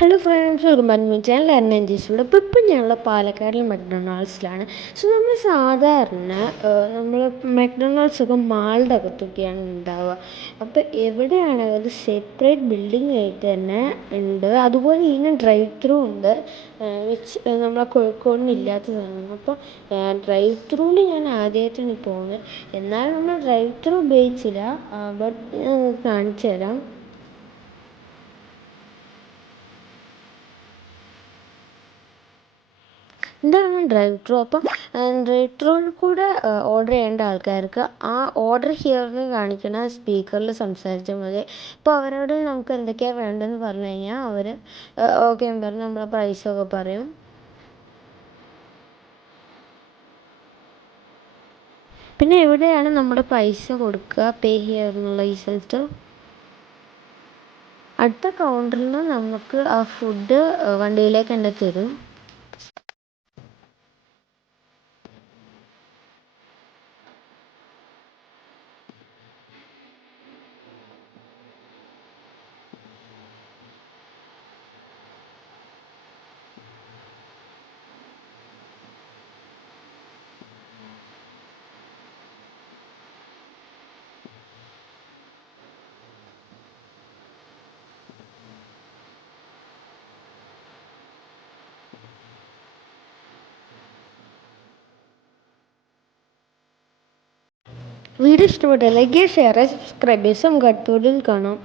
Hello friends, welcome back to my channel. എർണൻജീസിലൂടെ ഇപ്പം ഞങ്ങൾ പാലക്കാടിലെ മക്ഡൊണാൾഡ്സിലാണ്. സോ നമ്മൾ സാധാരണ നമ്മൾ മക്ഡൊണാൾഡ്സൊക്കെ മാളുടെ അകത്തൊക്കെയാണ് ഉണ്ടാവുക. അപ്പോൾ എവിടെയാണ് അത് സെപ്പറേറ്റ് ബിൽഡിംഗ് ആയിട്ട് തന്നെ ഉണ്ട്. അതുപോലെ ഇതിന് ഡ്രൈവ് ത്രൂ ഉണ്ട്, വിച്ച് നമ്മളെ കോഴിക്കോടിന് ഇല്ലാത്തതാണ്. അപ്പോൾ ഡ്രൈവ് ത്രൂവിൽ ഞാൻ ആദ്യമായിട്ടാണ് പോകുന്നത്. എന്നാലും നമ്മൾ ഡ്രൈവ് ത്രൂ ഉപയോഗിച്ചില്ല. ബട്ട് ഞാൻ കാണിച്ചു തരാം. ഇതാണ് ഡ്രൈവ് ത്രൂ. അപ്പം ഡ്രൈവ് ത്രൂവിൽ കൂടെ ഓർഡർ ചെയ്യേണ്ട ആൾക്കാർക്ക് ആ ഓർഡർ ഹിയറിൽ കാണിക്കുന്ന സ്പീക്കറിൽ സംസാരിച്ചാൽ മതി. അപ്പോൾ അവരോട് നമുക്ക് എന്തൊക്കെയാണ് വേണ്ടതെന്ന് പറഞ്ഞു കഴിഞ്ഞാൽ അവർ ഓക്കെ എന്ന് പറഞ്ഞ് നമ്മളെ പ്രൈസൊക്കെ പറയും. പിന്നെ എവിടെയാണ് നമ്മുടെ പൈസ കൊടുക്കുക, പേ ഹിയർ എന്നുള്ള ഈ സ്ഥലത്ത് അടുത്ത കൗണ്ടറിൽ നിന്ന് നമുക്ക് ആ ഫുഡ് വണ്ടിയിലേക്ക് തന്നെ തരും. വീഡിയോ ഇഷ്ടപ്പെട്ട ലൈക്ക് ചെയ്യുക, ഷെയർ ചെയ്യുക, സബ്സ്ക്രൈബ് ചെയ്യുക. നമുക്ക് അടുത്ത വീഡിയോയിൽ കാണാം.